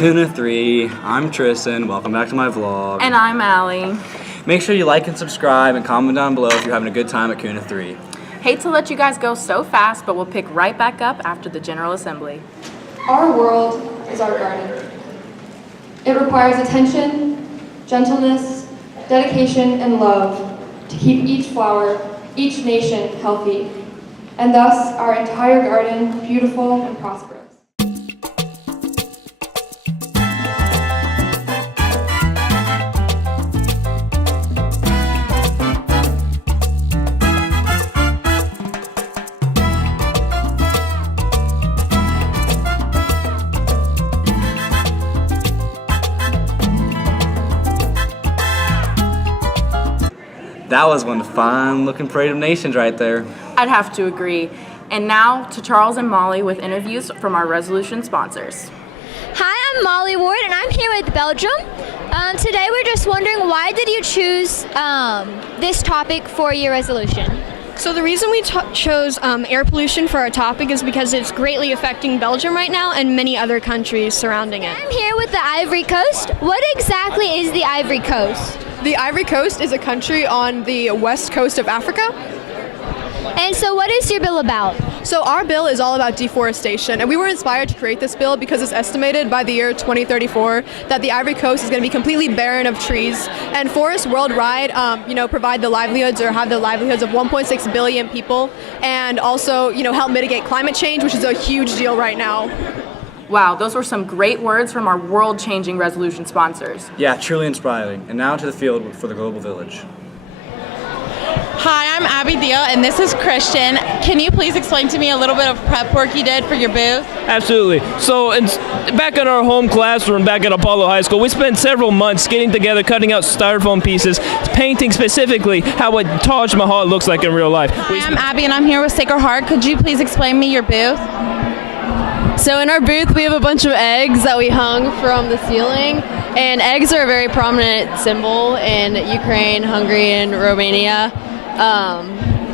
KUNA 3, I'm Tristan, welcome back to my vlog. And I'm Allie. Make sure you like and subscribe and comment down below if you're having a good time at KUNA 3. Hate to let you guys go so fast, but we'll pick right back up after the General Assembly. Our world is our garden. It requires attention, gentleness, dedication, and love to keep each flower, each nation healthy, and thus our entire garden beautiful and prosperous. That was one fine looking parade of nations right there. I'd have to agree. And now to Charles and Molly with interviews from our resolution sponsors. Hi, I'm Molly Ward and I'm here with Belgium. Today we're just wondering, why did you choose this topic for your resolution? So the reason we chose air pollution for our topic is because it's greatly affecting Belgium right now and many other countries surrounding it. I'm here with the Ivory Coast. What exactly is the Ivory Coast? The Ivory Coast is a country on the west coast of Africa. And so what is your bill about? So our bill is all about deforestation, and we were inspired to create this bill because it's estimated by the year 2034 that the Ivory Coast is going to be completely barren of trees, and forests worldwide provide the livelihoods or have the livelihoods of 1.6 billion people, and also help mitigate climate change, which is a huge deal right now. Wow, those were some great words from our world-changing resolution sponsors. Yeah, truly inspiring. And now to the field for the Global Village. Hi, I'm Abby Dia, and this is Christian. Can you please explain to me a little bit of prep work you did for your booth? Absolutely. So back in our home classroom, back at Apollo High School, we spent several months getting together, cutting out styrofoam pieces, painting specifically how a Taj Mahal looks like in real life. Hi, I'm Abby, and I'm here with Sacred Heart. Could you please explain me your booth? So in our booth, we have a bunch of eggs that we hung from the ceiling, and eggs are a very prominent symbol in Ukraine, Hungary, and Romania.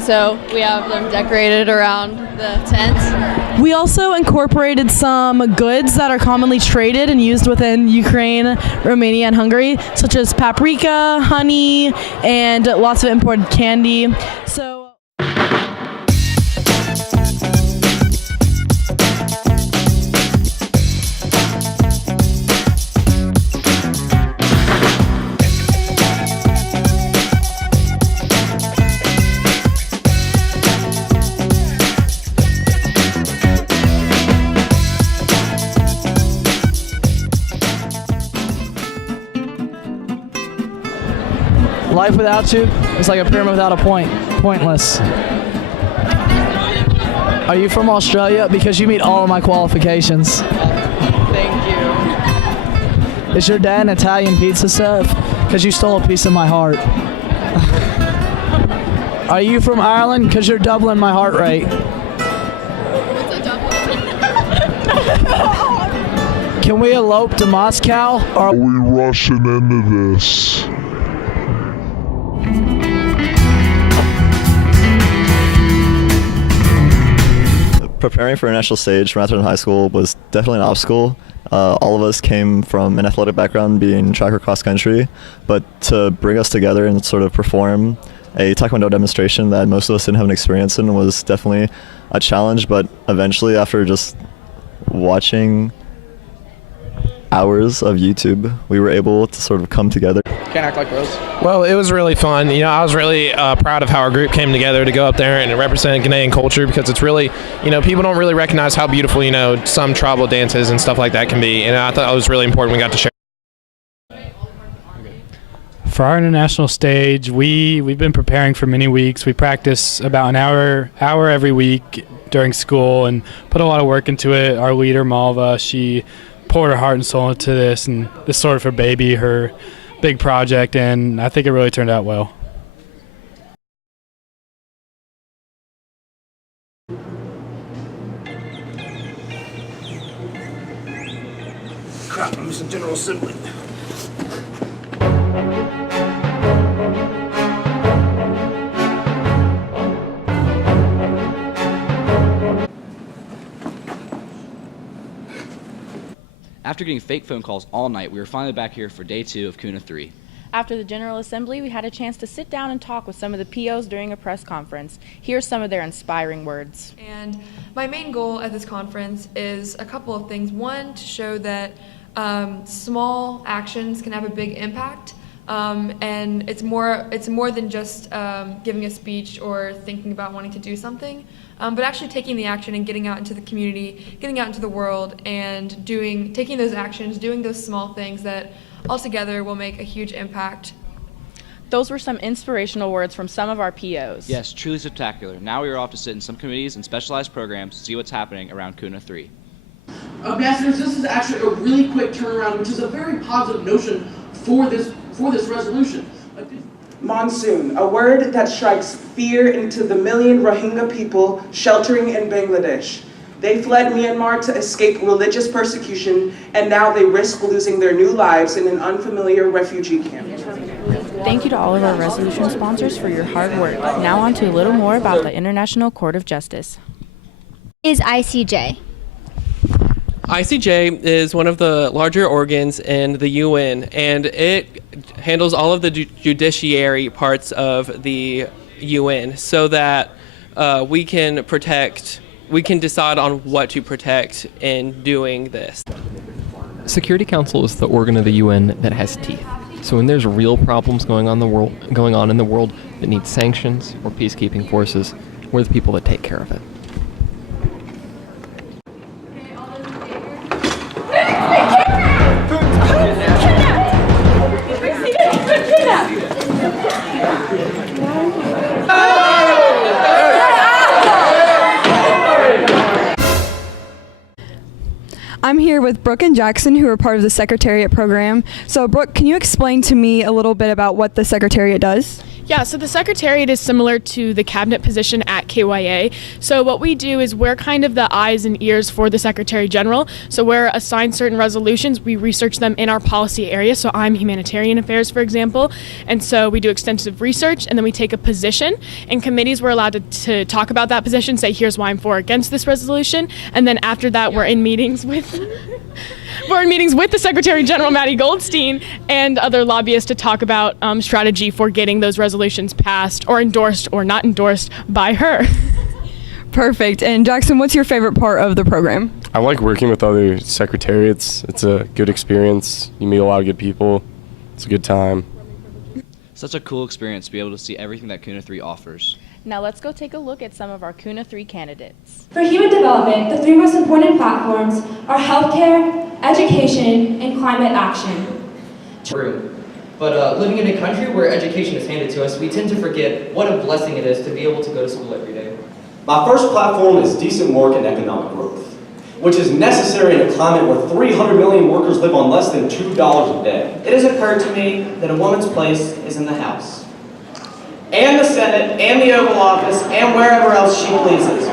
So we have them decorated around the tent. We also incorporated some goods that are commonly traded and used within Ukraine, Romania, and Hungary, such as paprika, honey, and lots of imported candy. Life without you is like a pyramid without a point. Pointless. Are you from Australia? Because you meet all of my qualifications. Thank you. Is your dad an Italian pizza chef? Because you stole a piece of my heart. Are you from Ireland? Because you're doubling my heart rate. Can we elope to Moscow? Or are we rushing into this? Preparing for a national stage from Atherton High School was definitely an obstacle. All of us came from an athletic background, being track or cross country, but to bring us together and sort of perform a Taekwondo demonstration that most of us didn't have an experience in was definitely a challenge, but eventually after just watching hours of YouTube, we were able to sort of come together. Can't act like bros. Well, it was really fun. I was really proud of how our group came together to go up there and represent Ghanaian culture, because it's really, people don't really recognize how beautiful, some tribal dances and stuff like that can be. And I thought it was really important we got to share. For our international stage, we've been preparing for many weeks. We practice about an hour every week during school and put a lot of work into it. Our leader, Malva, she poured her heart and soul into this, and this sort of her baby, her big project, and I think it really turned out well. Crap, I'm missing General Assembly. After getting fake phone calls all night, we were finally back here for day 2 of KUNA 3. After the General Assembly, we had a chance to sit down and talk with some of the POs during a press conference. Here's some of their inspiring words. And my main goal at this conference is a couple of things. One, to show that small actions can have a big impact. And it's more than just giving a speech or thinking about wanting to do something, but actually taking the action and getting out into the community, getting out into the world, and taking those actions, doing those small things that altogether will make a huge impact. Those were some inspirational words from some of our POs. Yes, truly spectacular. Now we are off to sit in some committees and specialized programs to see what's happening around KUNA 3. Ambassadors, this is actually a really quick turnaround, which is a very positive notion for this resolution. Monsoon, a word that strikes fear into the million Rohingya people sheltering in Bangladesh. They fled Myanmar to escape religious persecution, and now they risk losing their new lives in an unfamiliar refugee camp. Thank you to all of our resolution sponsors for your hard work. Now on to a little more about the International Court of Justice. Is ICJ? ICJ is one of the larger organs in the UN, and it handles all of the judiciary parts of the UN so that we can decide on what to protect in doing this. Security Council is the organ of the UN that has teeth. So when there's real problems going on in the world that need sanctions or peacekeeping forces, we're the people that take care of it. I'm here with Brooke and Jackson, who are part of the Secretariat program. So Brooke, can you explain to me a little bit about what the Secretariat does? Yeah, so the Secretariat is similar to the cabinet position at KYA. So what we do is we're kind of the eyes and ears for the Secretary General. So we're assigned certain resolutions, we research them in our policy area. So I'm humanitarian affairs, for example. And so we do extensive research, and then we take a position. In committees, we're allowed to talk about that position, say here's why I'm for or against this resolution. And then after that, we're in meetings with the Secretary General, Maddie Goldstein, and other lobbyists to talk about strategy for getting those resolutions passed or endorsed or not endorsed by her. Perfect. And Jackson, what's your favorite part of the program? I like working with other secretariats. It's a good experience. You meet a lot of good people. It's a good time. Such a cool experience to be able to see everything that KUNA 3 offers. Now let's go take a look at some of our KUNA 3 candidates. For human development, the 3 most important platforms are healthcare, education, and climate action. True. But living in a country where education is handed to us, we tend to forget what a blessing it is to be able to go to school every day. My first platform is decent work and economic growth, which is necessary in a climate where 300 million workers live on less than $2 a day. It has occurred to me that a woman's place is in the House, And the Senate, and the Oval Office, and wherever else she pleases.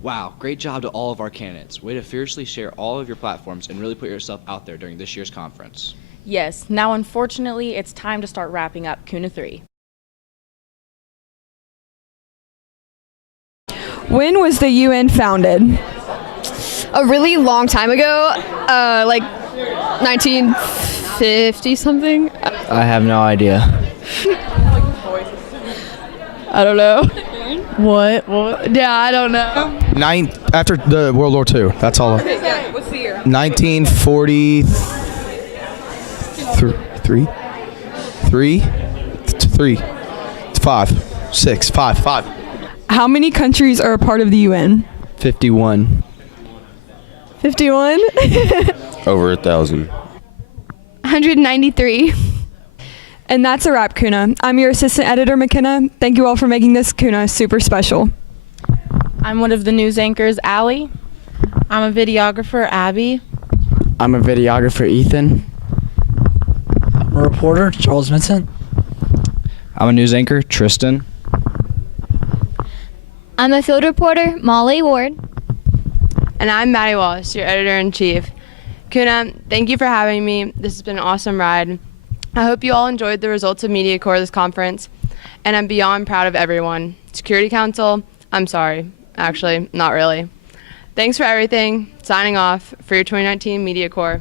Wow, great job to all of our candidates. Way to fiercely share all of your platforms and really put yourself out there during this year's conference. Yes, now unfortunately, it's time to start wrapping up KUNA 3. When was the UN founded? A really long time ago, like 1950 something. I have no idea. I don't know. What? Yeah, I don't know. After the World War II. That's all. Okay, yeah, what's the year? 1943. 5. How many countries are a part of the UN? 51. 51? Over 1,000. 193. And that's a wrap, KUNA. I'm your assistant editor, McKenna. Thank you all for making this KUNA super special. I'm one of the news anchors, Allie. I'm a videographer, Abby. I'm a videographer, Ethan. I'm a reporter, Charles Vincent. I'm a news anchor, Tristan. I'm a field reporter, Molly Ward. And I'm Maddie Wallace, your editor-in-chief. KUNA, thank you for having me. This has been an awesome ride. I hope you all enjoyed the results of Media Corps this conference, and I'm beyond proud of everyone. Security Council, I'm sorry. Actually, not really. Thanks for everything. Signing off for your 2019 Media Corps.